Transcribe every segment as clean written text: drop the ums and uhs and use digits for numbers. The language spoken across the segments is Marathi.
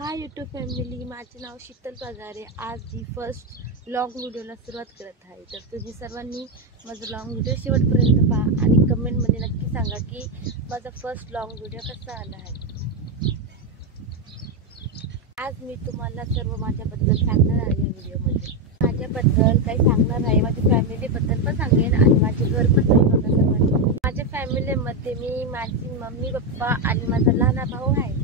हाय यूट्यूब फॅमिली, माझे नाव शीतल पगारे. आज ही फर्स्ट लॉंग व्हिडिओला सुरुवात करत आहे. तर तुम्ही सर्वांनी माझा लॉंग व्हिडिओ शेवटपर्यंत पहा आणि कमेंटमध्ये नक्की सांगा की माझा फर्स्ट लॉंग व्हिडिओ कसा आला आहे. आज मी तुम्हाला सर्व माझ्याबद्दल सांगणार आहे. या व्हिडिओमध्ये माझ्याबद्दल काही सांगणार आहे, माझ्या फॅमिलीबद्दल पण सांगेन आणि माझे घर पण तुम्ही बघा. सर्वांनी माझ्या फॅमिलीमध्ये मी, माझी मम्मी पप्पा आणि माझा लहान भाऊ आहे.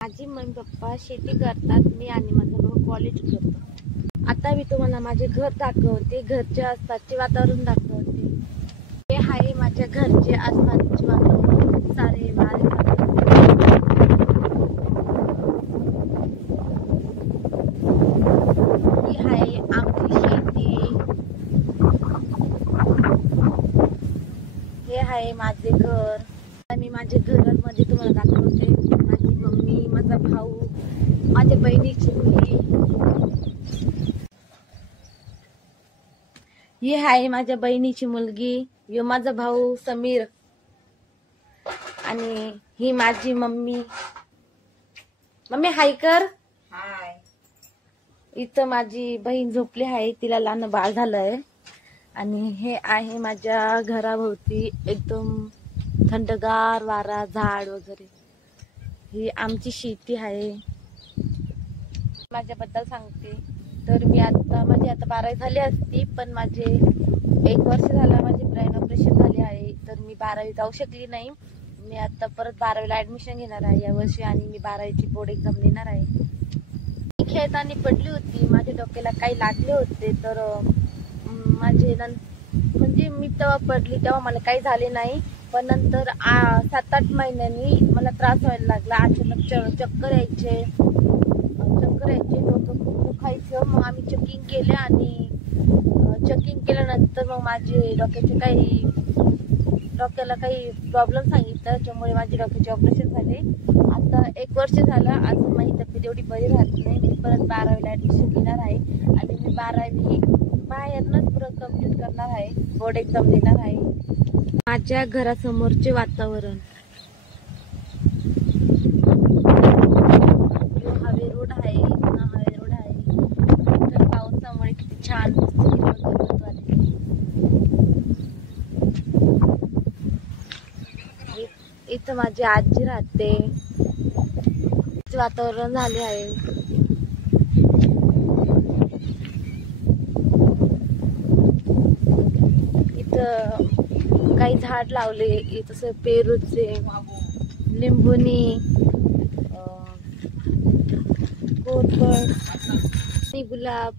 माझी मम्मी पप्पा शेती करतात, मी आणि माझा भाऊ कॉलेज करतो. आता मी तुम्हाला माझे घर दाखवते, घरचे आसपासचे वातावरण दाखवते. हे आहे माझ्या घरचे आसपासचे वातावरण, सारे वारे. ही आहे आमची शेती. हे आहे माझे घर. मी माझे घरामध्ये तुम्हाला दाखवते. माझी मम्मी, माझा भाऊ, माझ्या बहिणीची मुलगी. ही आहे माझ्या बहिणीची मुलगी, यो माझा भाऊ समीर आणि ही माझी मम्मी. मम्मी हाय कर. हाय. इथं माझी बहीण झोपली आहे, तिला लहान बाळ झालंय. आणि हे आहे माझ्या घराभोवती एकदम थंडगार वारा, झाड वगैरे. ही आमची शेती आहे. माझ्याबद्दल सांगते तर मी माझी आता 12वी झाली असती, पण माझे 1 वर्ष झालं माझे ब्रेन ऑपरेशन झाले आहे. तर मी 12वी जाऊ शकली नाही. मी आता परत 12वीला ऍडमिशन घेणार आहे या वर्षी आणि मी 12वीची बोर्ड एक्झाम देणार आहे. मी खेळताना पडली होती, माझ्या डोक्याला काही लागले होते. तर माझे म्हणजे मी तेव्हा पडली तेव्हा मला काही झाले नाही, पण नंतर 7-8 महिन्यांनी मला त्रास व्हायला लागला. अचानक चक्कर यायचे, डोकं खूप दुखायचं. मग आम्ही चेकिंग केले आणि चेकिंग केल्यानंतर मग माझे डोक्याला काही प्रॉब्लेम सांगितलं, त्याच्यामुळे माझे डोक्याचे ऑपरेशन झाले. आता 1 वर्ष झालं, अजून माझी तब्येत एवढी बरी राहत नाही. मी परत 12वीला ऍडमिशन घेणार आहे आणि मी 12वी बाहेरनच परत कम्प्लीट करणार आहे, बोर्ड एक्झाम देणार आहे. माझ्या घरासमोरचे वातावरण, हवे रोड आहे, हवे रोड आहे. तर पावसामुळे किती छान इथं माझी आजी राहते. वातावरण झाले आहे. इथं काही झाड लावले, तसं पेरूचे, लिंबुनी, कोरफड, गुलाब.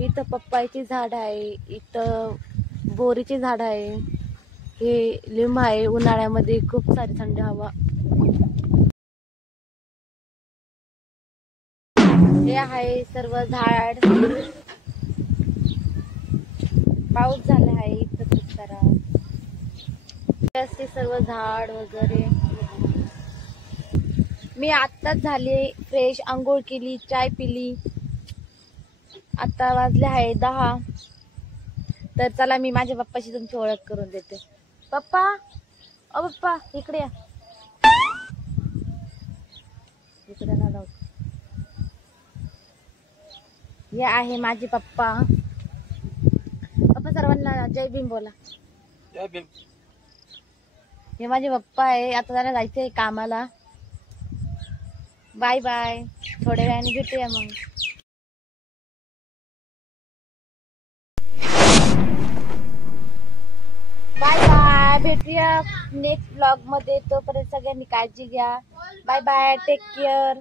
इथं पप्पायची झाड आहे, इथं बोरीचे झाड आहे, हे लिंब आहे. उन्हाळ्यामध्ये खूप सारी थंड हवा. हे आहे सर्व झाड. पाऊस झाला आहे इथं खूप सारा. असे सर्व झाड वगैरे. मी आत्ताच झाले फ्रेश, आंघोळ केली, चाय पिली. आता वाजले आहे 10. तर चला मी माझ्या पप्पाशी तुमची ओळख करून देते. पप्पा, ओ पप्पा इकडे या. इकडे ना जाऊ. हे आहे माझे पप्पा. पप्पा सर्वांना जय भीम बोला. जय भीम. हे माझे पप्पा आहे. आता जरा जायचंय कामाला. Bye bye. थोड्या वेळाने भेटूया मग. Bye bye. भेटूया नेक्स्ट ब्लॉग मध्ये. तोपर्यंत सगळ्यांनी काळजी घ्या. Bye bye. Take care.